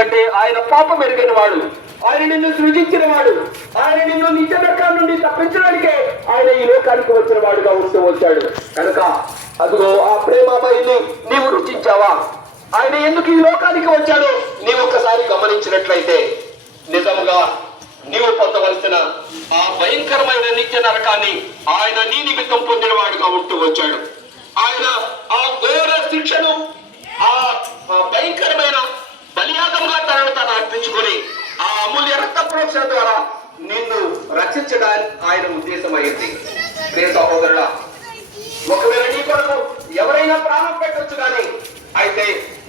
ఎందుకంటే ఆయన పాపం ఎరిగిన వాడు, ఆయన నిన్ను సృజించిన వాడు, ఆయన నిన్ను నిత్య నరకం నుండి తప్పించడానికే ఆయన ఈ లోకానికి వచ్చిన వాడుగా వచ్చాడు కనుక అదిగో ఆ ప్రేమామయిని నీవు రుచించావా? ఆయన ఎందుకు ఈ లోకానికి వచ్చాడో నీవు ఒక్కసారి గమనించినట్లయితే నిజంగా నీవు పొందవలసిన ఆ భయంకరమైన నిత్య నరకాన్ని ఆయన నీ నిమిత్తం పొందిన వాడుగా ఉంటూ వచ్చాడు. ఆయన ఆ ఘోర శిక్షను ఆ భయంకరమైన బలియాగంగా తనను తాను అర్పించుకొని ఆ అమూల్య రక్త ప్రోక్షణ ద్వారా నిన్ను రక్షించడానికి ఆయన ఉద్దేశమైంది. ప్రియ సహోదరుడా, ఒకవేళ నీ కొరకు ఎవరైనా ప్రాణం పెట్టొచ్చు కానీ అయితే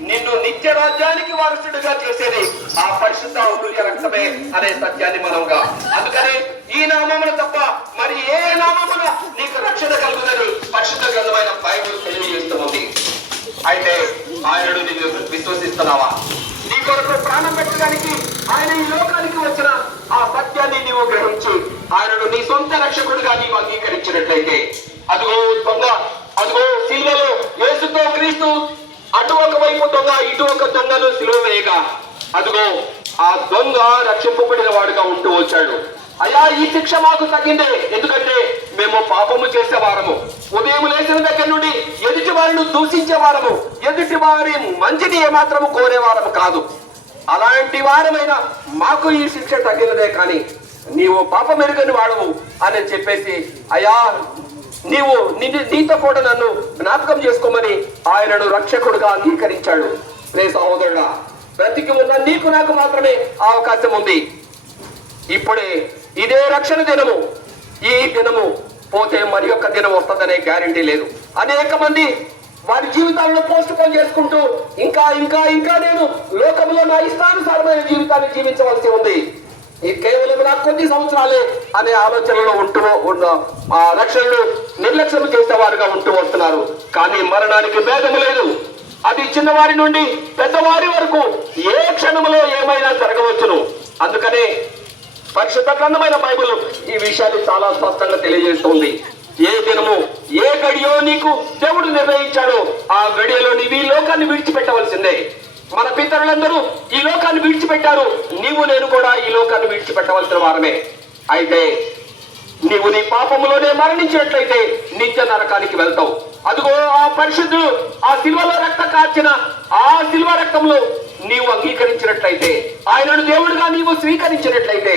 నిన్ను నిత్య రాజ్యానికి వారసుడిగా చేసేది ఆ పరిశుద్ధ అమూల్య రక్తమే అనే సత్యాన్ని మనంగా, అందుకనే ఈ నామమును తప్ప మరి ఏ నామమున నీకు రక్షణ కలుగుదని పరిశుద్ధ గ్రంథమైన బైబిల్ తెలియజేస్తుంది. అయితే ఆయనను నీవు విశ్వసిస్తున్నావా? నీ కొరకు ప్రాణం పెట్టడానికి ఆయన ఈ లోకానికి వచ్చిన ఆ సత్యాన్ని నీవు గ్రహించి ఆయనను నీ సొంత రక్షకుడిగా నీవు అంగీకరించినట్లయితే అదిగో దొంగ, అదిగో సిలువలో యేసుతో క్రీస్తు అటు ఒక వైపు దొంగ ఇటు ఒక దొంగను సిలువ వేయగా అదిగో ఆ దొంగ రక్షింపబడిన వాడుగా ఉంటూ వచ్చాడు. అయ్యా, ఈ శిక్ష మాకు తగ్గిందే, ఎందుకంటే మేము పాపము చేసేవారము, ఉదయం లేచిన దగ్గర నుండి ఎదుటి వారిని దూషించేవారము, ఎదుటి వారి మంచిని ఏమాత్రము కోరేవారము కాదు. అలాంటి వారమైనా మాకు ఈ శిక్ష తగ్గినదే కానీ నీవు పాపం ఎరుగని వాడవు అని చెప్పేసి అయ్యా నీవు నీతో కూడా నన్ను జ్ఞాపకం చేసుకోమని ఆయనను రక్షకుడుగా అంగీకరించాడు. రే సహోదరుడా, బ్రతికి ఉన్న నీకు నాకు మాత్రమే అవకాశం ఉంది. ఇప్పుడే ఇదే రక్షణ దినము, ఈ దినము పోతే మరి యొక్క దినం వస్తుందనే గ్యారంటీ లేదు. అనేక మంది వారి జీవితాలను పోస్ట్ పోన్ చేసుకుంటూ ఇంకా ఇంకా ఇంకా నేను లోకంలో నా ఇష్టానుసారమైన జీవితాన్ని జీవించవలసి ఉంది, ఈ కేవలం నాకు కొద్ది సంవత్సరాలే అనే ఆలోచనలో ఉంటూ ఆ రక్షణను నిర్లక్ష్యం చేసేవారుగా ఉంటూ వస్తున్నారు. కానీ మరణానికి భేదము లేదు. అది చిన్నవారి నుండి పెద్దవారి వరకు ఏ క్షణంలో ఏమైనా జరగవచ్చును. అందుకనే పరిశుద్ధ గ్రంథమైన బైబిల్ ఈ విషయాన్ని చాలా స్పష్టంగా తెలియజేస్తుంది. ఏ దినము ఏ గడియో నీకు దేవుడు నిర్ణయించాడో ఆ గడియలో నీవు ఈ లోకాన్ని విడిచిపెట్టవలసిందే. మన పితరులందరూ ఈ లోకాన్ని విడిచిపెట్టారు, నీవు నేను కూడా ఈ లోకాన్ని విడిచిపెట్టవలసిన వారమే. అయితే నీవు నీ పాపములోనే మరణించినట్లయితే నిత్య నరకానికి వెళ్తావు. అదిగో ఆ పరిశుద్ధుడు ఆ శిల్వలో రక్త కార్చిన ఆ శిల్వ రక్తంలో నీవు అంగీకరించినట్లయితే, ఆయనను దేవుడిగా నీవు స్వీకరించినట్లయితే